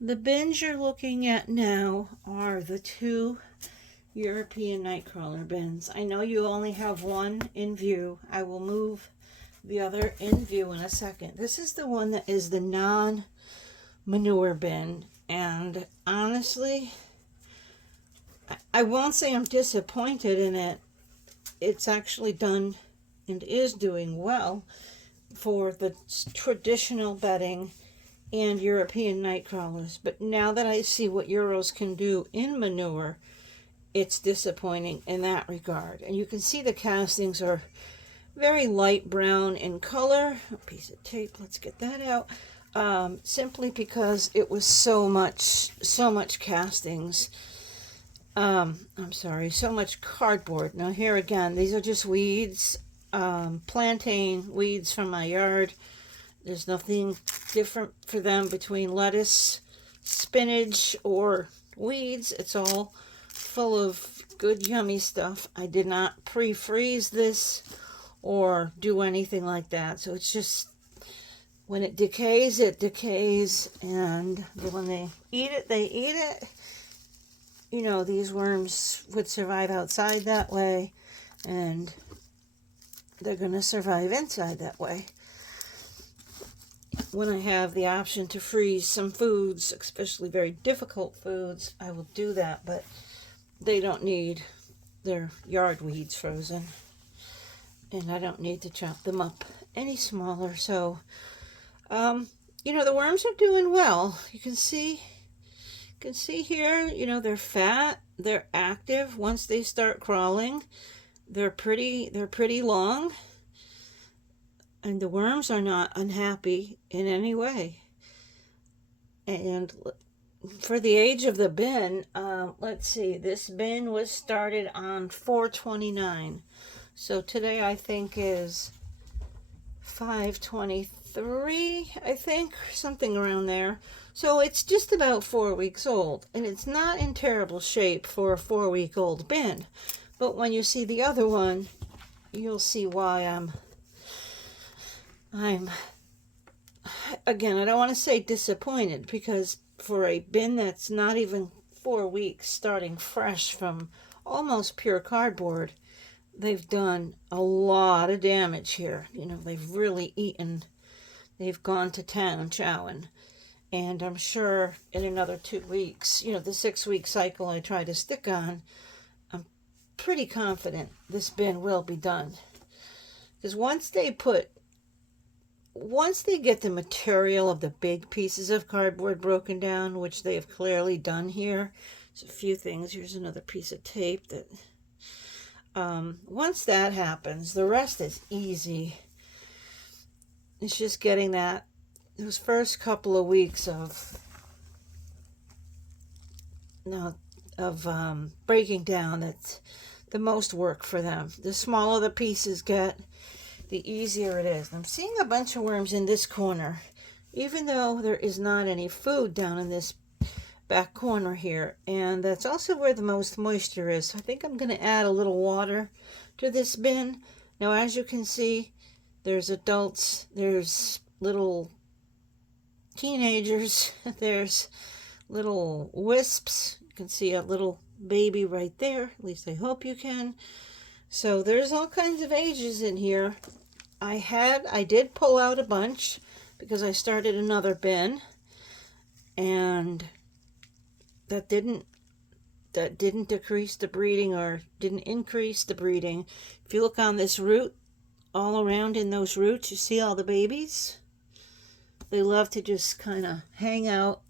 The bins you're looking at now are the two European nightcrawler bins. I know you only have one in view. I will move the other in view in a second. This is the one that is the non-manure bin, and honestly, I won't say I'm disappointed in it. It's actually done and is doing well for the traditional bedding and European nightcrawlers. But now that I see what Euros can do in manure, it's disappointing in that regard. And you can see the castings are very light brown in color. A piece of tape, let's get that out. Simply because it was so much castings. I'm sorry, so much cardboard. Now here again, these are just weeds, plantain weeds from my yard. There's nothing different for them between lettuce, spinach, or weeds. It's all full of good, yummy stuff. I did not pre-freeze this or do anything like that. So it's just, when it decays, and when they eat it, they eat it. You know, these worms would survive outside that way, and they're going to survive inside that way. When I have the option to freeze some foods, especially very difficult foods, I will do that, but they don't need their yard weeds frozen, and I don't need to chop them up any smaller. So, you know, the worms are doing well. You can see here, you know, they're fat, they're active. Once they start crawling, they're pretty long, and the worms are not unhappy in any way. And for the age of the bin, let's see, this bin was started on 4/29, so today I think is 5/23, I think, something around there. So it's just about 4 weeks old, and it's not in terrible shape for a 4-week-old bin. But when you see the other one, you'll see why I'm again, I don't want to say disappointed, because for a bin that's not even 4 weeks, starting fresh from almost pure cardboard, they've done a lot of damage here. You know, they've really eaten. They've gone to town chowing. And I'm sure in another 2 weeks, you know, the 6-week cycle I try to stick on, I'm pretty confident this bin will be done. Because once they get the material of the big pieces of cardboard broken down, which they have clearly done here, there's a few things. Here's another piece of tape that, once that happens, the rest is easy. It's just getting those first couple of weeks of breaking down, that's the most work for them. The smaller the pieces get, the easier it is. I'm seeing a bunch of worms in this corner, even though there is not any food down in this back corner here, and that's also where the most moisture is. So I think I'm going to add a little water to this bin. Now, as you can see, there's adults, there's little teenagers, there's little wisps. You can see a little baby right there, at least I hope you can. So there's all kinds of ages in here. I did pull out a bunch because I started another bin, and that didn't decrease the breeding, or didn't increase the breeding. If you look on this root, all around in those roots, you see all the babies. They love to just kind of hang out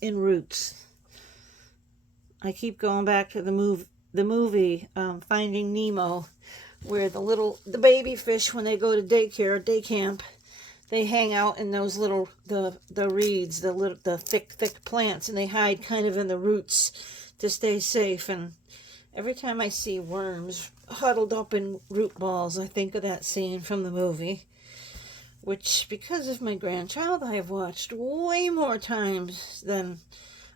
in roots. I keep going back to the movie Finding Nemo, where the baby fish, when they go to day camp, they hang out in those little the reeds, the thick plants, and they hide kind of in the roots to stay safe. And every time I see worms huddled up in root balls, I think of that scene from the movie, which, because of my grandchild, I have watched way more times than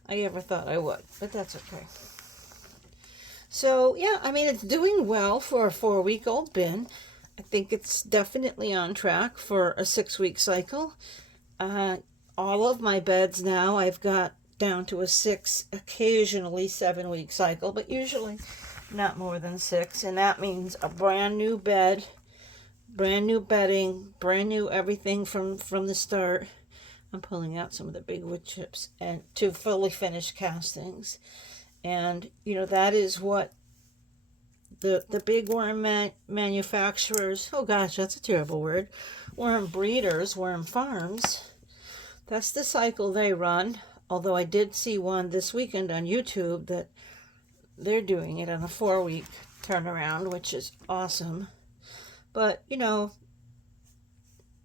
I ever thought I would, but that's okay. So, yeah, I mean, it's doing well for a 4-week-old bin. I think it's definitely on track for a 6-week cycle. all of my beds now. I've got down to a 6, occasionally 7-week cycle, but usually not more than 6. And that means a brand new bed, brand new bedding, brand new everything from the start. I'm pulling out some of the big wood chips and to fully finished castings. And, you know, that is what the big worm manufacturers, oh gosh, that's a terrible word, worm breeders, worm farms, that's the cycle they run. Although I did see one this weekend on YouTube that they're doing it on a 4-week turnaround, which is awesome. But, you know,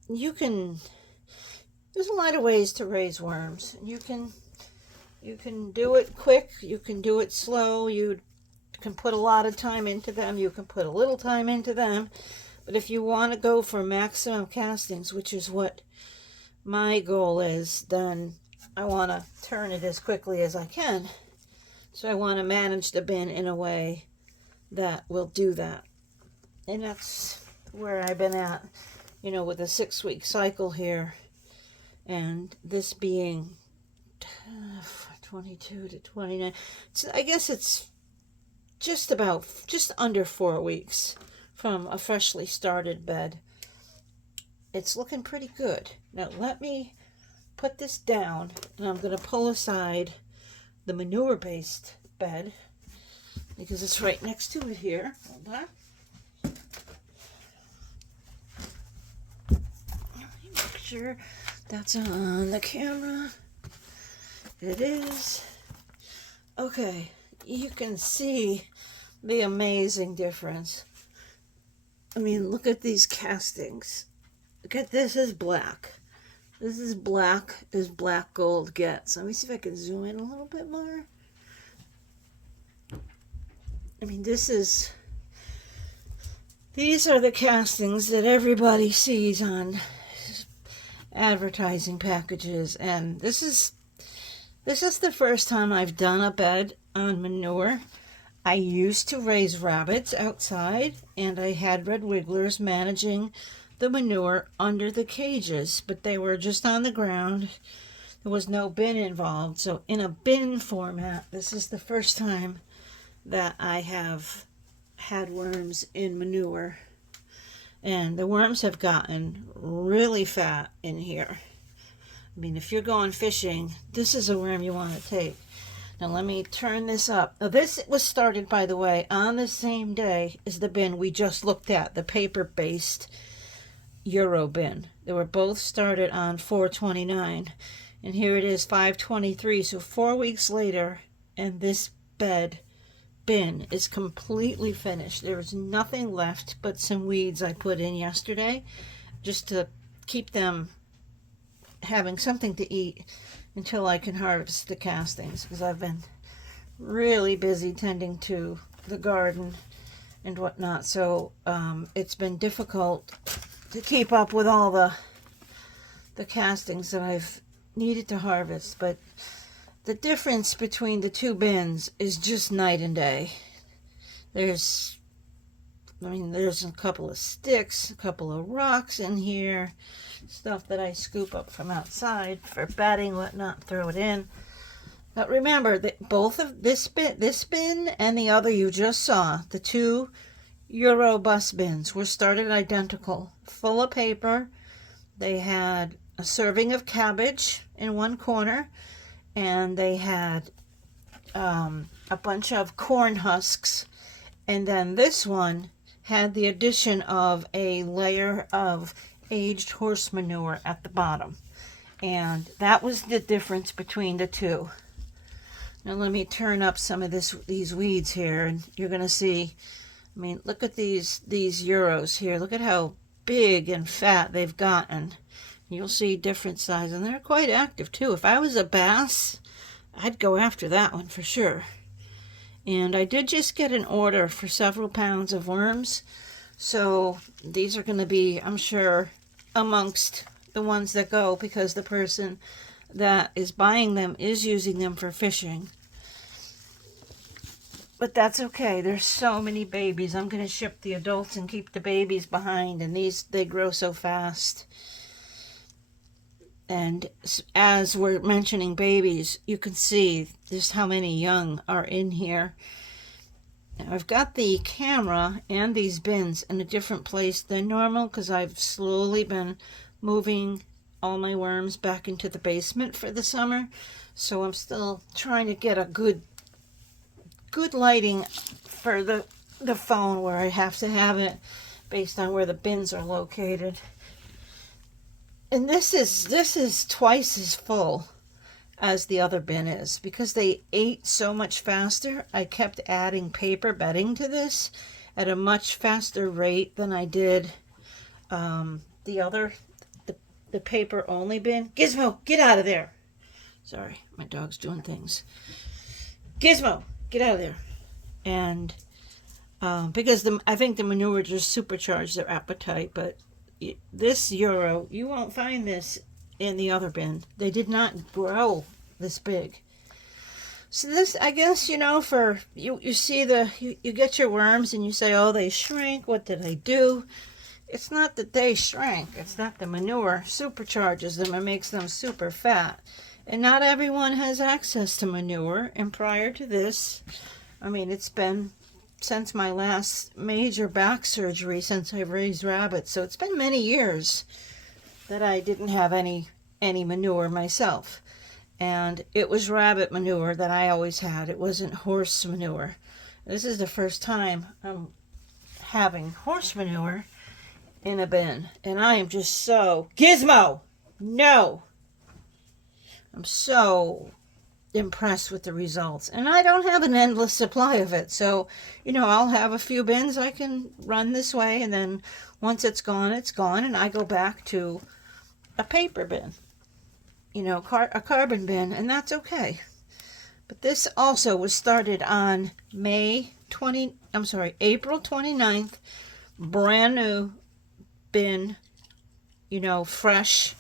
there's a lot of ways to raise worms. You can do it quick, you can do it slow, you can put a lot of time into them, you can put a little time into them. But if you want to go for maximum castings, which is what my goal is, then I want to turn it as quickly as I can. So I want to manage the bin in a way that will do that. And that's where I've been at, you know, with a 6-week cycle here. And this being 22 to 29. So I guess it's just under 4 weeks from a freshly started bed. It's looking pretty good. Now let me put this down, and I'm going to pull aside the manure-based bed because it's right next to it here. Hold on. Let me make sure that's on the camera. It is. Okay, you can see the amazing difference. I mean, look at these castings. Look at this is black. This is black as black gold gets. Let me see if I can zoom in a little bit more. I mean, these are the castings that everybody sees on advertising packages, and this is the first time I've done a bed on manure. I used to raise rabbits outside, and I had red wigglers managing the manure under the cages, but they were just on the ground. There was no bin involved. So in a bin format, this is the first time that I have had worms in manure. And the worms have gotten really fat in here. I mean, if you're going fishing, this is a worm you want to take. Now let me turn this up. Now this was started, by the way, on the same day as the bin we just looked at, the paper-based Euro bin. They were both started on 4/29, and here it is 5/23. So 4 weeks later, and this bin is completely finished. There is nothing left but some weeds I put in yesterday just to keep them having something to eat until I can harvest the castings, because I've been really busy tending to the garden and whatnot. So it's been difficult to keep up with all the castings that I've needed to harvest. But the difference between the two bins is just night and day. There's a couple of sticks, a couple of rocks in here, stuff that I scoop up from outside for bedding, whatnot, throw it in. But remember that both of this bin and the other you just saw, the 2 Euro bus bins, were started identical, full of paper. They had a serving of cabbage in one corner, and they had a bunch of corn husks, and then this one had the addition of a layer of aged horse manure at the bottom. And that was the difference between the two. Now let me turn up some of these weeds here, and you're going to see, I mean, look at these Euros here. Look at how big and fat they've gotten. You'll see different sizes, and they're quite active too. If I was a bass, I'd go after that one for sure. And I did just get an order for several pounds of worms, so these are going to be, I'm sure, amongst the ones that go, because the person that is buying them is using them for fishing. But that's okay. There's so many babies. I'm going to ship the adults and keep the babies behind, and they grow so fast. And as we're mentioning babies, you can see just how many young are in here. Now, I've got the camera and these bins in a different place than normal because I've slowly been moving all my worms back into the basement for the summer. So I'm still trying to get a good lighting for the phone where I have to have it based on where the bins are located. And this is twice as full as the other bin is because they ate so much faster. I kept adding paper bedding to this at a much faster rate than I did the paper only bin. Gizmo, get out of there. Sorry, my dog's doing things. Gizmo, get out of there. And because I think the manure just supercharged their appetite, but this euro, you won't find this in the other bin. They did not grow this big. So this, I guess, for you see you get your worms and you say, oh, they shrank. What did I do? It's not that they shrank. It's that the manure supercharges them and makes them super fat. And not everyone has access to manure. And prior to this, I mean, it's been since my last major back surgery since I've raised rabbits. So it's been many years that I didn't have any manure myself. And it was rabbit manure that I always had. It wasn't horse manure. This is the first time I'm having horse manure in a bin. And I am just so... Gizmo! No! I'm so impressed with the results. And I don't have an endless supply of it. So, I'll have a few bins I can run this way. And then once it's gone, it's gone. And I go back to a paper bin. A carbon bin. And that's okay. But this also was started on April 29th. Brand new bin. Fresh.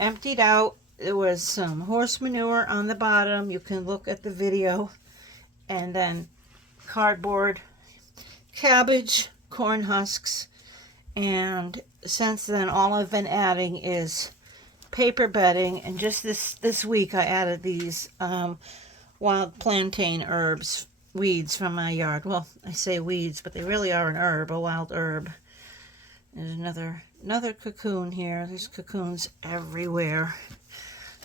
Emptied out. There was some horse manure on the bottom. You can look at the video. And then cardboard, cabbage, corn husks. And since then, all I've been adding is paper bedding. And just this week, I added these wild plantain herbs, weeds from my yard. Well, I say weeds, but they really are an herb, a wild herb. There's another cocoon here. There's cocoons everywhere.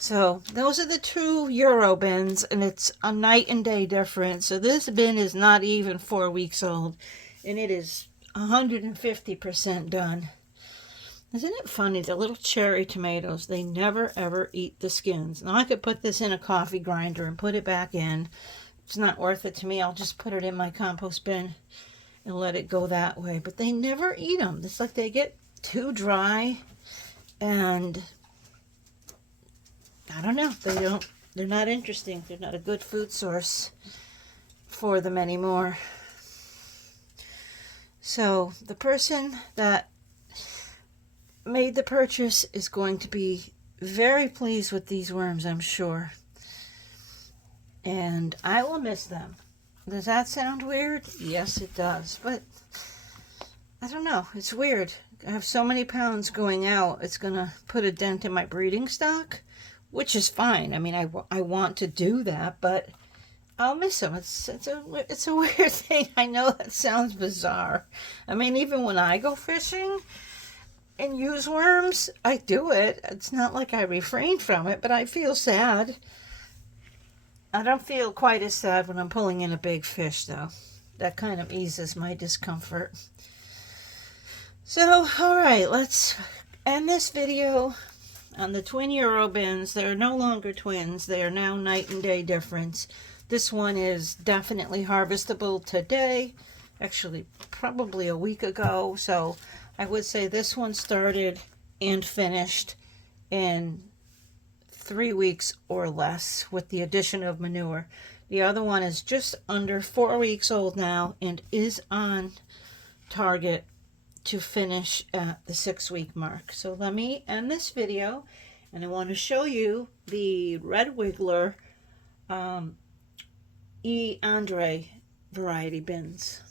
So those are the 2 euro bins, and it's a night and day difference. So this bin is not even 4 weeks old, and it is 150% done. Isn't it funny, the little cherry tomatoes, they never ever eat the skins. Now I could put this in a coffee grinder and put it back in. It's not worth it to me. I'll just put it in my compost bin and let it go that way. But they never eat them. It's like they get too dry, and I don't know. They're not interesting. They're not a good food source for them anymore. So the person that made the purchase is going to be very pleased with these worms, I'm sure. And I will miss them. Does that sound weird? Yes, it does. But I don't know. It's weird. I have so many pounds going out. It's going to put a dent in my breeding stock, which is fine. I mean, I want to do that, but I'll miss them. It's a weird thing. I know that sounds bizarre. I mean, even when I go fishing and use worms, I do it. It's not like I refrain from it, but I feel sad. I don't feel quite as sad when I'm pulling in a big fish, though. That kind of eases my discomfort. So, all right, let's end this video on the twin euro bins. They're no longer twins. They are now night and day difference. This one is definitely harvestable today. Actually, probably a week ago. So I would say this one started and finished in 3 weeks or less with the addition of manure. The other one is just under 4 weeks old now and is on target to finish at the 6-week mark. So let me end this video, and I want to show you the Red Wiggler E. Andre variety bins.